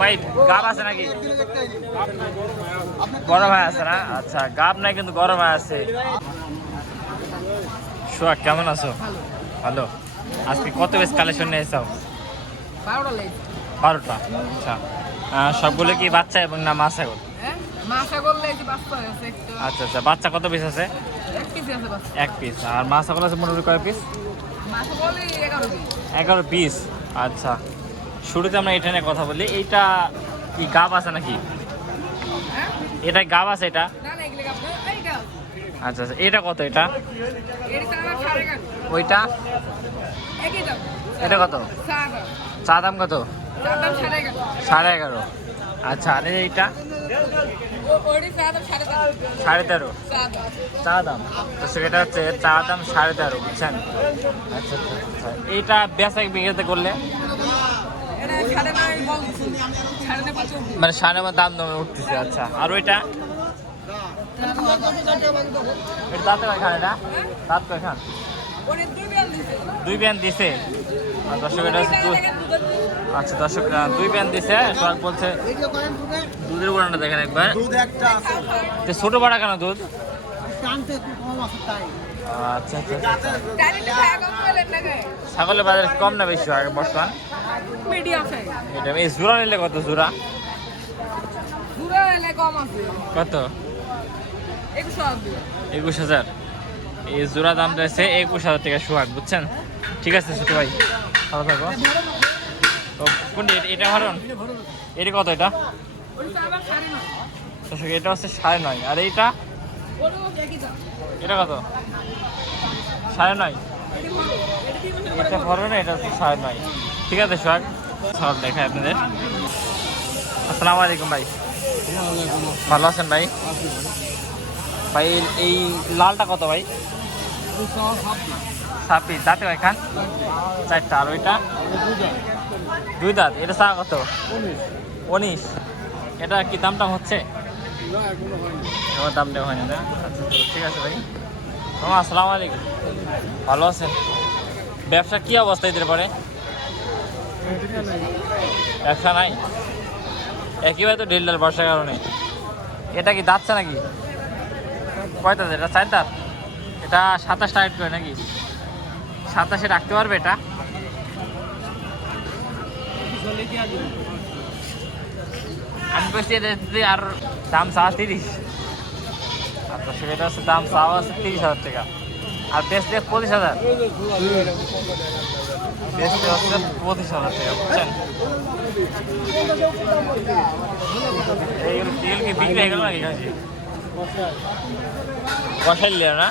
ভাই গাব আছে নাকি? বড় ভাই আছে না? আচ্ছা, গাব নাই কিন্তু বড় ভাই আছে। সোহাগ কেমন আছো? ভালো। আজকে কত পিস কালেকশন নিয়ে এসেছো? 12টা। আচ্ছা, সবগুলো কি বাচ্চা এবং না মা ছাগল? আচ্ছা আচ্ছা, বাচ্চা কত পিস আছে? এক পিস। আর মা ছাগল আছে মোটামুটি কয় পিস? 11 পিস। আচ্ছা, শুরুতে আমরা এটা নিয়ে কথা বলি। এইটা কি গাব আছে নাকি? এটা গাব আছে এটা? আচ্ছা আচ্ছা, এটা কত? এটা ওইটা এটা কত? চা দাম কত? 11.5। আচ্ছা, আর এইটা 13.5 চা দাম। তো সেটা হচ্ছে চা দাম 13.5, বুঝছেন? আচ্ছা আচ্ছা আচ্ছা, এইটা বেচা বিক্রিতে করলে মানে 9.5 দাম দামে উঠতেছে। আচ্ছা, আর ওইটা দাঁতে কয়খান? এটা দাঁত কয়খান? 2 বিয়ান দিছে। দর্শক এটা হচ্ছে আচ্ছা দর্শক 2 বিয়ান দিছে। সোহাগ বলছে দুধের গুণাটা দেখেন একবার। ছোট বড় কেন দুধ? আচ্ছা আচ্ছা আচ্ছা, ছাগলের বাজার কম না বেশি আগে বর্তমান? এটা এই জোড়া নিলে কত? জোড়া কত? 21,000। এই জোড়া দাম রয়েছে 21,000 টাকা সোহাগ, বুঝছেন? ঠিক আছে ছোট ভাই, ভালো থাকো। কোনটি? এটা হরণ? এটা কত? এটা এটা হচ্ছে 9.5। আর এইটা এটা কত? 9.5। এটা হরণ, এটা হচ্ছে 9.5। ঠিক আছে সোহাগ, সব দেখায় আপনাদের। আসসালামু আলাইকুম ভাই, ভালো আছেন ভাই? ভাই এই লালটা কত ভাই? 26। দাঁতে ভাই খান? 4টা। আর ওইটা 2 দাঁত। এটা চা কত? 19। এটা কি দাম টাম হচ্ছে? তোমার দাম দেওয়া হয়নি না? আচ্ছা ঠিক আছে ভাই। আসসালামু আলাইকুম, ভালো আছেন? ব্যবসা কি অবস্থা দিতে পারে? ব্যবসা নাই একেবারে তো ডিলার বর্ষার কারণে। এটা কি দাঁতছে নাকি? কয় দাঁত এটা? 4 দাঁত। এটা 27 টাইট করে নাকি? 27-এ রাখতে পারবে এটা? আমি বলছি আর দাম চাওয়া 30। আচ্ছা, সেটা হচ্ছে দাম চাওয়া আছে 30,000 টাকা। আর বেচতে 25,000। বেচতে হচ্ছে 25,000 টাকা, বুঝছেন? এইগুলো তেল কি বিক্রি হয়ে গেল নাকি? কাছে বসাই নিলে না?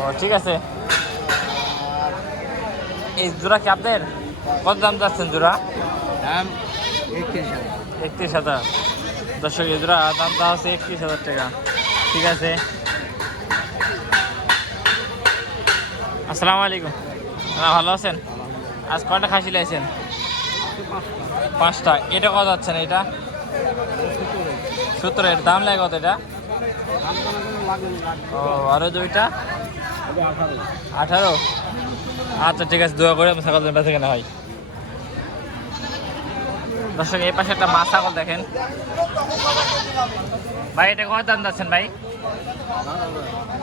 ও ঠিক আছে। এই জোড়া কি আপনার? কত দাম যাচ্ছেন জোড়া? দাম 31,000। দর্শক এই জোড়া দাম দেওয়া হচ্ছে 31,000 টাকা। ঠিক আছে, আসসালামু আলাইকুম। হ্যাঁ, ভালো আছেন? আজ কয়টা খাসি লাইছেন? 5টা। এটা কত যাচ্ছেন? এটা 17। এর দাম লাগে কত এটা? ও, আরো 2টা 18। আচ্ছা ঠিক আছে, দোয়া করে আমি ছাগল বেঁচে কেনা হয়। দর্শক এই পাশে একটা মা ছাগল দেখেন ভাই। এটা কত দাম যাচ্ছেন ভাই?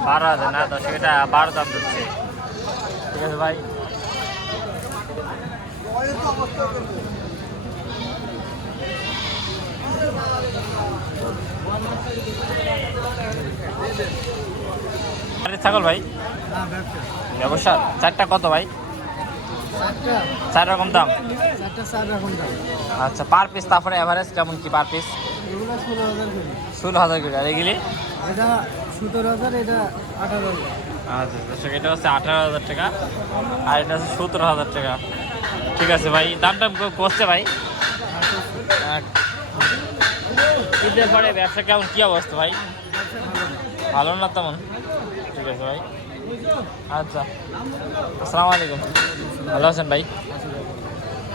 12,000 না? দর্শক এটা 12 দাম যাচ্ছে। ঠিক আছে ভাই। ছাগল ভাই ব্যবসা? 4টা কত ভাই? 4 রকম দাম। আচ্ছা, পার পিস তারপরে এভারেজ কেমন কি পার পিস? 16,000 করে। আর এগুলি? এটা 17,000, এটা 18,000। আচ্ছা, এটা হচ্ছে 18,000 টাকা আর এটা হচ্ছে 17,000 টাকা। ঠিক আছে ভাই, দামটা করছে ভাই। ঈদের পরে ব্যবসা কেমন কি অবস্থা ভাই? ভালো না তেমন? ঠিক আছে ভাই, আচ্ছা আসসালামু আলাইকুম, ভালো আছেন ভাই?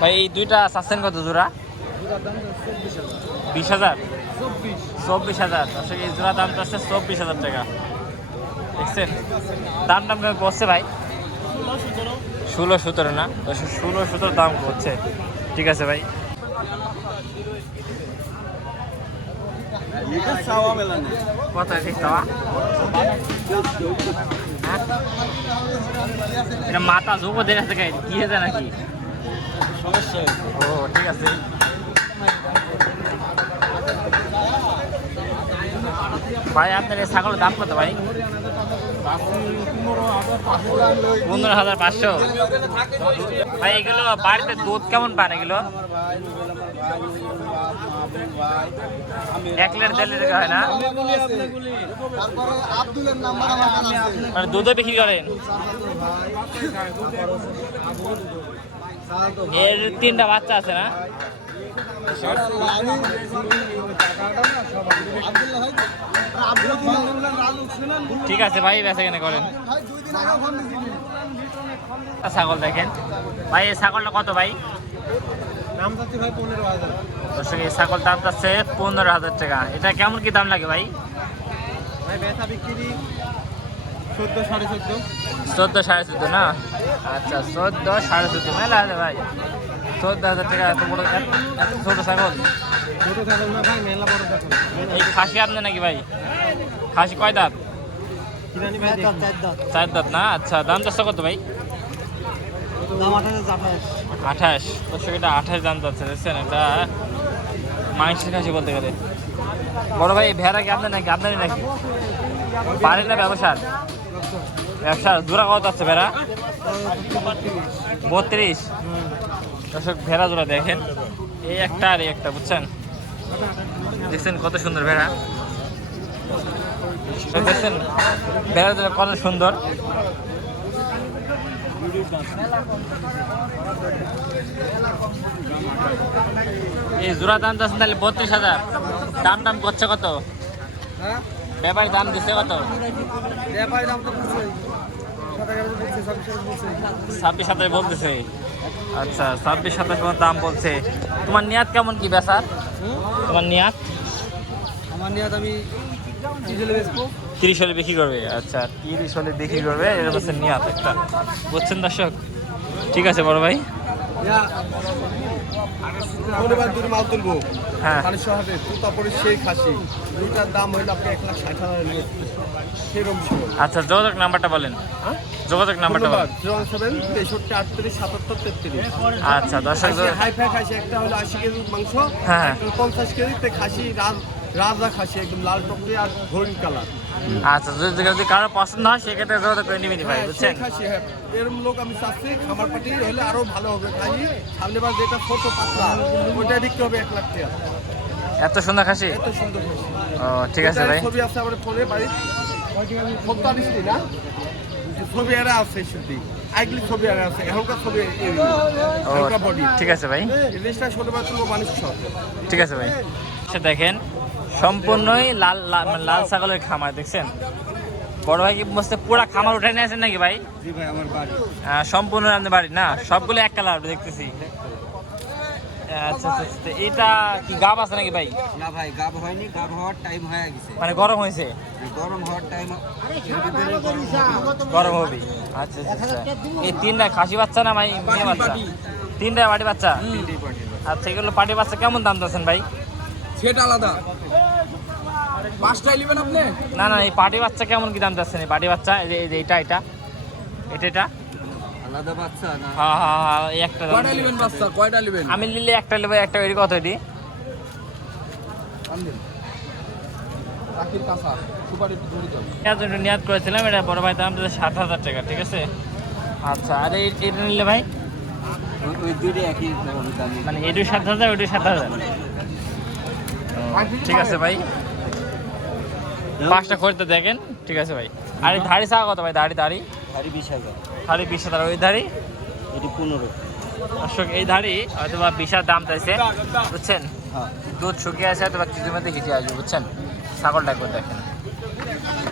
ভাই এই 2টা চাচ্ছেন কত জোড়া? 20,000। 24,000। আসলে এই জোড়া দামটা আছে 24,000 টাকা। দেখছেন দাম করছে ভাই? 16-17 না? 16-17 দাম করছে। ঠিক আছে ভাই। কত ঠিক চাওয়া? এটা মাথা ঝোঁকো দেখা থেকে কি হয়েছে নাকি? ও ঠিক আছে। ভাই আপনার এই ছাগলের দাম কত ভাই? 15,500। ভাই এগুলো বাড়িতে দুধ কেমন পান এগুলো? 1 লিটার 1.5 লিটার হয় না? মানে দুধও বিক্রি করেন? এর 3টা বাচ্চা আছে না? ঠিক আছে ভাই, বেচা কেনা করেন। ছাগল দেখেন ভাই, এই ছাগলটা কত ভাই? দর্শক এই ছাগল দাম চাচ্ছে 15,000 টাকা। এটা কেমন কি দাম লাগে ভাই? 14 সাড়ে 14 না? আচ্ছা 14 সাড়ে 14 মেলা আছে ভাই। 14,000 টাকা এত বড়, এত ছোট ছাগল। এই খাসি আপনি নাকি ভাই? খাসি কয় দাঁত? 4 দাঁত না? আচ্ছা দাম চাচ্ছে কত ভাই? 28। দর্শক এটা 28 দাম যাচ্ছে, দেখছেন? এটা মাংসের খাসি বলতে গেলে। বড় ভাই ভেড়া কি আপনার নাকি? আপনারই নাকি? বাড়ির না ব্যবসার? ব্যবসার। জোড়া কত আছে ভেড়া? 32। দর্শক ভেড়া জোড়া দেখেন, এই একটা আর এই একটা, বুঝছেন? দেখছেন কত সুন্দর ভেড়া? দেখছেন ভেড়া জোড়া কত সুন্দর। এই জোড়া দাম যাচ্ছে তাহলে 32,000। দাম দাম করছে কত? ব্যাপারী দাম দিচ্ছে কত? 26-27 বলতেছে। আচ্ছা 26-27 দাম বলছে। তোমার নিয়াত কেমন কি বেচার? তোমার নিয়াত? আমার নিয়াত আমি 30 হলে বিক্রি করবে। আচ্ছা 30 হলে বিক্রি করবে, এর বলছে নিয়াত একটা, বুঝছেন দর্শক? ঠিক আছে বড় ভাই। মাল তুলবো, হ্যাঁ তারপরে সেই খাসি দুইটার দাম হইলো আপনি 1,60,000 সেরকম ছিল। আচ্ছা যোগাযোগ নাম্বারটা বলেন। যোগাযোগ নাম্বারটা বলেন। 017 আচ্ছা দর্শক হাই-ফাই খাসি একটা হলো 80 কেজি মাংস, হ্যাঁ 50 কেজিতে খাসি রাজা খাসি একদম লাল টকরি আর হরিণ কালার। আচ্ছা যদি কারো পছন্দ হয় সেক্ষেত্রে যোগাযোগ করে নিবেনি ভাই, বুঝছেন? খাসি হ্যাঁ, এরকম লোক আমি চাচ্ছি খামার পাটি হলে আরো ভালো হবে। খাসি সামনে বার যেটা ছোট পাতলা ওইটা বিক্রি হবে 1 লাখ টাকা। এত সুন্দর খাসি? এত সুন্দর খাসি। ও ঠিক আছে ভাই। ছবি আছে আমার ফোনে বাড়ি, ফটো আনিসনি না? ছবি এরা আছে শুধু আইগলি ছবি এরা আছে, এখনকার ছবি এখনকার বডি। ঠিক আছে ভাই, এই জিনিসটা শনিবার তুলবো মানুষ সব। ঠিক আছে ভাই। সে দেখেন সম্পূর্ণই লাল লাল ছাগলের খামার, দেখছেন? বড় ভাই কি বলতে পুরা খামার উঠাই নিয়ে আসেন নাকি ভাই? জি ভাই আমার বাড়ি। সম্পূর্ণ আপনার বাড়ি না? সবগুলো এক কালার দেখতেছি। আচ্ছা আচ্ছা, এটা কি গাব আছে নাকি ভাই? না ভাই গাব হয়নি, গাব হওয়ার টাইম হয়ে গেছে। মানে গরম হয়েছে? গরম হওয়ার টাইম গরম হবে। আচ্ছা আচ্ছা, এই 3টা খাসি বাচ্চা না ভাই মেয়ে বাচ্চা? 3টা পাটি বাচ্চা। আচ্ছা এগুলো পাটি বাচ্চা কেমন দাম দিচ্ছেন ভাই? সেটা আলাদা। 5টাই নেবেন আপনি? না না, এই পাটি বাচ্চা কেমন কি দাম দিচ্ছেন? এই পাটি বাচ্চা এই যে এটা এটা এটা এটা আলাদা বাচ্চা না? হ্যাঁ হ্যাঁ হ্যাঁ, এই একটা কয়টা নেবেন বাচ্চা? কয়টা নেবেন? আমি নিলে একটা নেবো, একটা এর কত এটি? রাখির কাঁচা সুপারি ধরে দাও। একটু নিয়াদ করেছিলাম, এটা বড় ভাই দাম 7,000 টাকা, ঠিক আছে? আচ্ছা আর এটা নিলে ভাই? ওই দুটো একই দাম। মানে এটু 7,000, ওইটু 7,000। ঠিক আছে ভাই, 5টা খরিদতে দেখেন। ঠিক আছে ভাই। আর এই ধাড়ি চা কত ভাই? ধাড়ি 20,000। ধাড়ি 20,000। ওই ধাড়ি এটি 15। দর্শক এই ধাড়ি হয়তো বা 20,000 দাম চাইছে, বুঝছেন? হ্যাঁ দুধ শুকিয়ে আছে হয়তো বা কিছুর মধ্যে হিটে আসবে, বুঝছেন? ছাগলটা একবার দেখেন।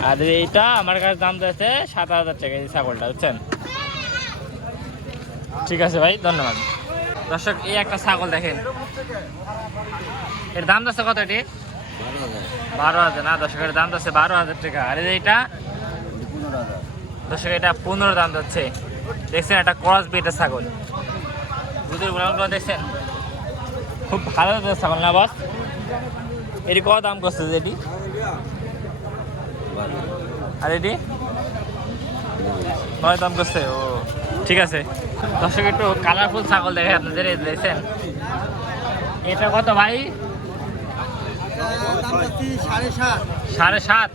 আর এইটা আমার কাছে দাম চাইছে 7,000 টাকা এই ছাগলটা, বুঝছেন? ঠিক আছে ভাই, ধন্যবাদ। দর্শক এই একটা ছাগল দেখেন, এর দাম যাচ্ছে কত? এটি 12,000 না? দর্শকের দাম যাচ্ছে 12,000 টাকা। আর এইটা 15,000। দর্শক এটা 15 দাম যাচ্ছে, দেখছেন? এটা ক্রস ব্রিডের ছাগল, দুধের গুণাগুলো দেখছেন খুব ভালো ছাগল না বস? এটি কত দাম করছে এটি? আর এটি নয় দাম করছে? ও ঠিক আছে। দর্শক একটু কালারফুল ছাগল দেখে আপনাদের দেখছেন। এটা কত ভাই? 7.5।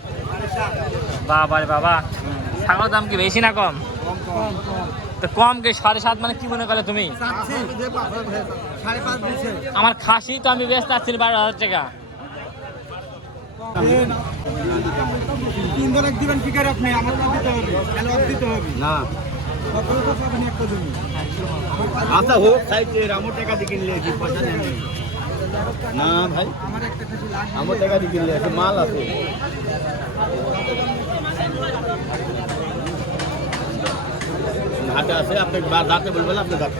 বাবা রে বাবা, ছাগলের দাম কি বেশি না কম? তো কম কি 7.5 মানে কি মনে করলে তুমি? আমার খাসি তো আমি ব্যস্ত আছি 12,000 টাকা। দিবেন কি করে আপনি? আমার দিতে হবে, দিতে হবে না। আচ্ছা হোক সাইডে আমার টাকা দিয়ে কিনলে কি পয়সা নেই না ভাই, আমার টাকা দিয়ে কিনলে একটা মাল আছে। হাটে আছে, আপনি দাঁতে বলবেন, আপনি দাঁত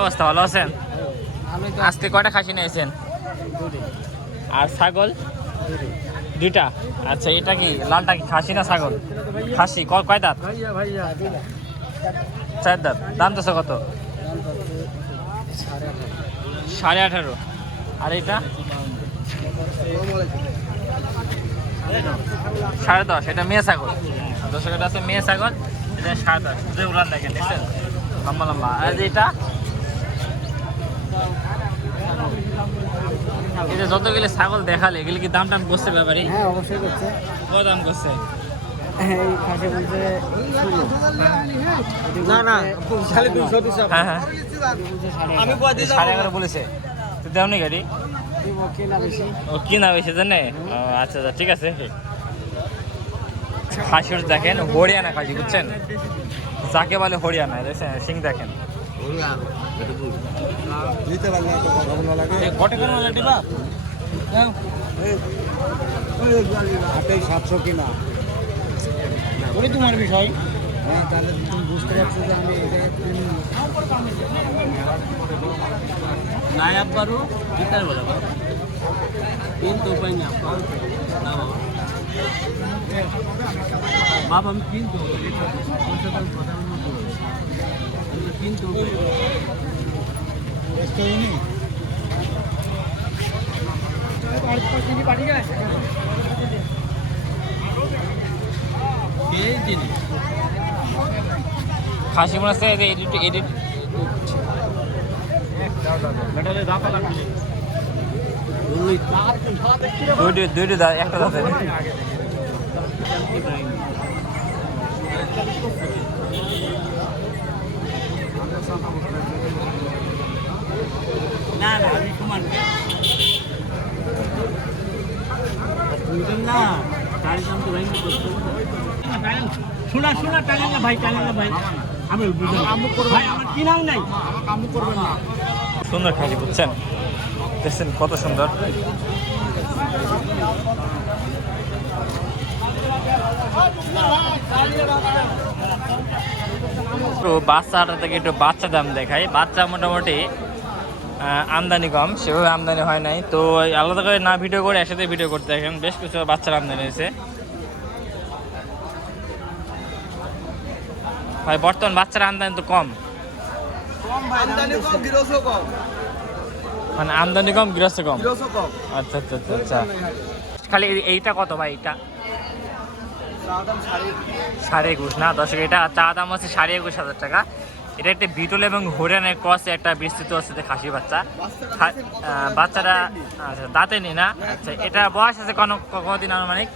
অবস্থা ভালো আছেন? আজকে কয়টা খাসি নিয়েছেন? আর ছাগল? 2টা। আচ্ছা, এটা কি লালটা কি খাসি না ছাগল? খাসি। কয় দাঁত? 4 দাঁত। দাম তো কত? 18.5। আর এটা 10.5। এটা মেয়ে ছাগল। দর্শক এটা আছে মেয়ে ছাগল, এটা 10.5। যে উলান দেখেন, দেখছেন লম্বা লম্বা। আর এটা এই যে যতগুলি ছাগল দেখালে এগুলি কি দাম টাম করছে ব্যাপারী? হ্যাঁ অবশ্যই করছে। কত দাম করছে? এই খাসি বলতে না না খালি 200। হ্যাঁ হ্যাঁ, আমি 11.5 বলেছে। তো দেওনি গাড়ি? কিনা বেশি। ও কিনা বেশি জানে? ও আচ্ছা আচ্ছা, ঠিক আছে। খাসির দেখেন হরিয়ানা খাসি, বুঝছেন? যাকে বলে হরিয়ানা, দেখছেন সিং দেখেন। কটে কেন দিবা? 700 কিনা ওই তোমার বিষয়। হ্যাঁ তাহলে তুমি বুঝতে পারছো যে আমি নাই আব্বারু গীতার বলে কিন্তু উপায় নেই না বাবা, আমি কিন্তু খাসি মনে হচ্ছে এডিট এডিট দুইটি দাঁত, একটা দাঁতের। না না আমি সমান না, গাড়ি দাম তো শোনা শোনা টানেন না ভাই, টানেন না ভাই। আমি ভাই আমার কিনাও নাই, কাম করবেন না। সুন্দর খাসি, বুঝছেন? দেখছেন কত সুন্দর। একটু বাচ্চাটা থেকে একটু বাচ্চা দাম দেখাই। বাচ্চা মোটামুটি আমদানি কম, সেভাবে আমদানি হয় নাই, তো আলাদা করে না ভিডিও করে একসাথে ভিডিও করতে দেখেন বেশ কিছু বাচ্চার আমদানি হয়েছে। ভাই বর্তমান বাচ্চার আমদানি তো কম, মানে আমদানি কম গৃহস্থ কম। আচ্ছা আচ্ছা আচ্ছা আচ্ছা। খালি এইটা কত ভাই? এইটা 21.5 না দর্শক? এটা চা দাম হচ্ছে 21,500 টাকা। এটা একটা বিটল এবং হরিয়ানের ক্রসে একটা বিস্তৃত হচ্ছে খাসি বাচ্চা। বাচ্চাটা আচ্ছা দাঁতে নি না? আচ্ছা, এটা বয়স আছে কতদিন আনুমানিক?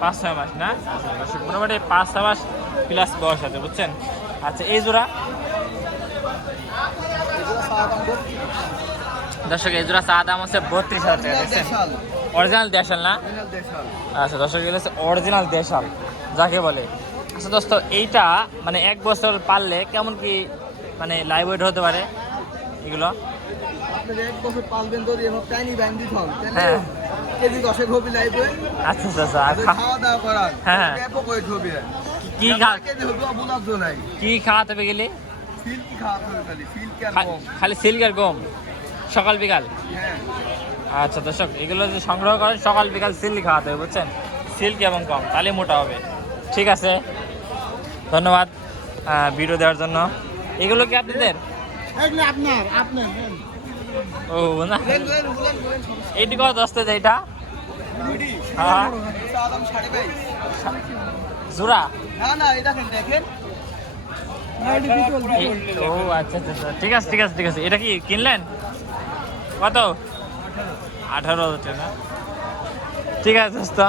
5-6 মাস না? আচ্ছা দর্শক, মোটামুটি 5-6 মাস প্লাস বয়স আছে, বুঝছেন? আচ্ছা, এই জোড়া দর্শক, এই জোড়া চা দাম হচ্ছে 32,000 টাকা। দেখছেন অরিজিনাল দেশাল না? আচ্ছা দর্শক, এগুলো হচ্ছে অরিজিনাল দেশাল যাকে বলে। আচ্ছা দোস্ত, এইটা মানে 1 বছর পাললে কেমন কি মানে লাইভ ওয়েট হতে পারে এগুলো? আপনারা 1 বছর পালবেন যদি এরকম টাইনি ব্যান্ডি থাম, হ্যাঁ কেজি 10 হবে লাইভ ওয়েট। আচ্ছা আচ্ছা আচ্ছা। খাওয়া দাওয়া করার হ্যাঁ ব্যাপক ওয়েট হবে। কি খা কেজি হবে বলার জন্য নাই। কি খাওয়াতে হবে গেলে? ফিল কি খাওয়াতে হবে? খালি ফিল কি আর গম? খালি সিল্ক আর গম সকাল বিকাল? হ্যাঁ। আচ্ছা দর্শক, এগুলো যে সংগ্রহ করেন সকাল বিকাল সিল্ক খাওয়াতে হবে, বুঝছেন? সিল্ক এবং কম, তাহলে মোটা হবে। ঠিক আছে, ধন্যবাদ ভিডিও দেওয়ার জন্য। এগুলো কি আপনাদের? ও না, এইটি কত আসতে যায় এটা? হ্যাঁ জোড়া। ও আচ্ছা আচ্ছা আচ্ছা, ঠিক আছে ঠিক আছে ঠিক আছে। এটা কি কিনলেন কত? 18,000 টাকা। ঠিক আছে দোস্ত।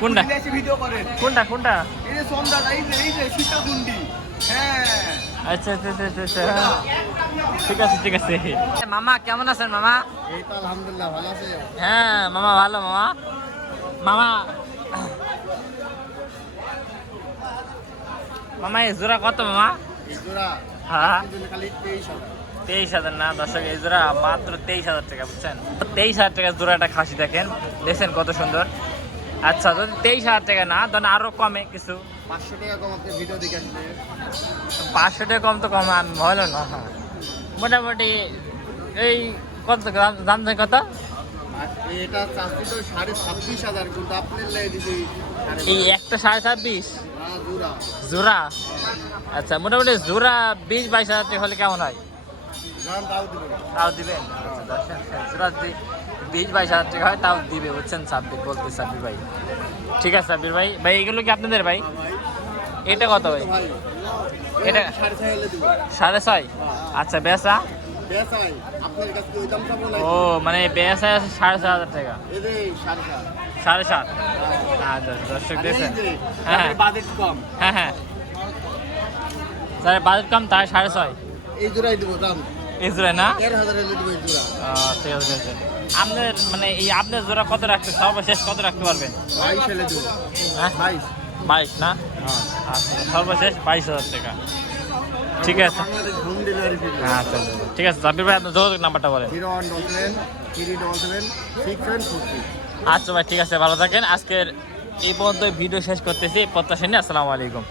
কোনটা কোনটা কোনটা? আচ্ছা আচ্ছা আচ্ছা আচ্ছা, ঠিক আছে ঠিক আছে। মামা কেমন আছেন মামা? এই তো আলহামদুলিল্লাহ ভালো আছে। হ্যাঁ মামা ভালো। মামা মামা মামা এই জোড়া কত মামা? এই জোড়া হ্যাঁ খালি 23,000। 23,000 না দর্শক, এই জোড়া মাত্র 23,000 টাকা, বুঝছেন? 23,000 টাকা জোড়া একটা খাসি, দেখেন দেখছেন কত সুন্দর। আচ্ছা যদি 23,000 টাকা না ধরেন আরো কমে কিছু, 500 টাকা কম আপনি ভিডিও দেখে আসলে। 500 টাকা কম তো কম আমি হলো না। মোটামুটি এই কত দাম দেয় কত? আর এটা চাচ্ছি তো 26,500, কিন্তু আপনার লেগে দিছি এই একটা 26,500 জোড়া। জোড়া? আচ্ছা মোটামুটি জোড়া 20-22,000 টাকা হলে কেমন হয়? দাম দাও দিবেন। তাও দিবেন? আচ্ছা দর্শক জোড়া যদি 20-22,000 টাকা হয় তাও দিবে, বুঝছেন? সাব্বির বলতে, সাব্বির ভাই। ঠিক আছে সাব্বির ভাই। ভাই এগুলো কি আপনাদের ভাই? এটা কত ভাই? ভাই এটা 6.5 হলে দিব। 6.5? আচ্ছা বেচা? বেচাই আপনার কাছে কি ওই দাম চাবো না? ও মানে বেচা আছে 6,500 টাকা। এই যে 7.5। 7.5? আচ্ছা দর্শক দেখছেন? হ্যাঁ হ্যাঁ বাজেট কম। হ্যাঁ হ্যাঁ স্যার বাজেট কম তাই 6.5? এই জোড়াই দিব দাম এই জোড়া না? 13,000 হলে দিব এই জোড়া। ঠিক আছে ঠিক আছে। আপনার মানে এই আপনার জোড়া কত রাখতে, সর্বশেষ কত রাখতে পারবেন? 22 হলে দিব। হ্যাঁ 22 না? আচ্ছা সর্বশেষ 22,000 টাকা। ঠিক আছে বাংলাদেশ হোম ডেলিভারি ফ্রি। আচ্ছা ঠিক আছে। সাব্বির ভাই আপনার যোগাযোগ নাম্বারটা বলেন। 0177 377 6743। আচ্ছা ভাই ঠিক আছে, ভালো থাকেন। আজকের এই পর্যন্ত ভিডিও শেষ করতেছি, প্রত্যাশা নিয়ে আসসালামু আলাইকুম।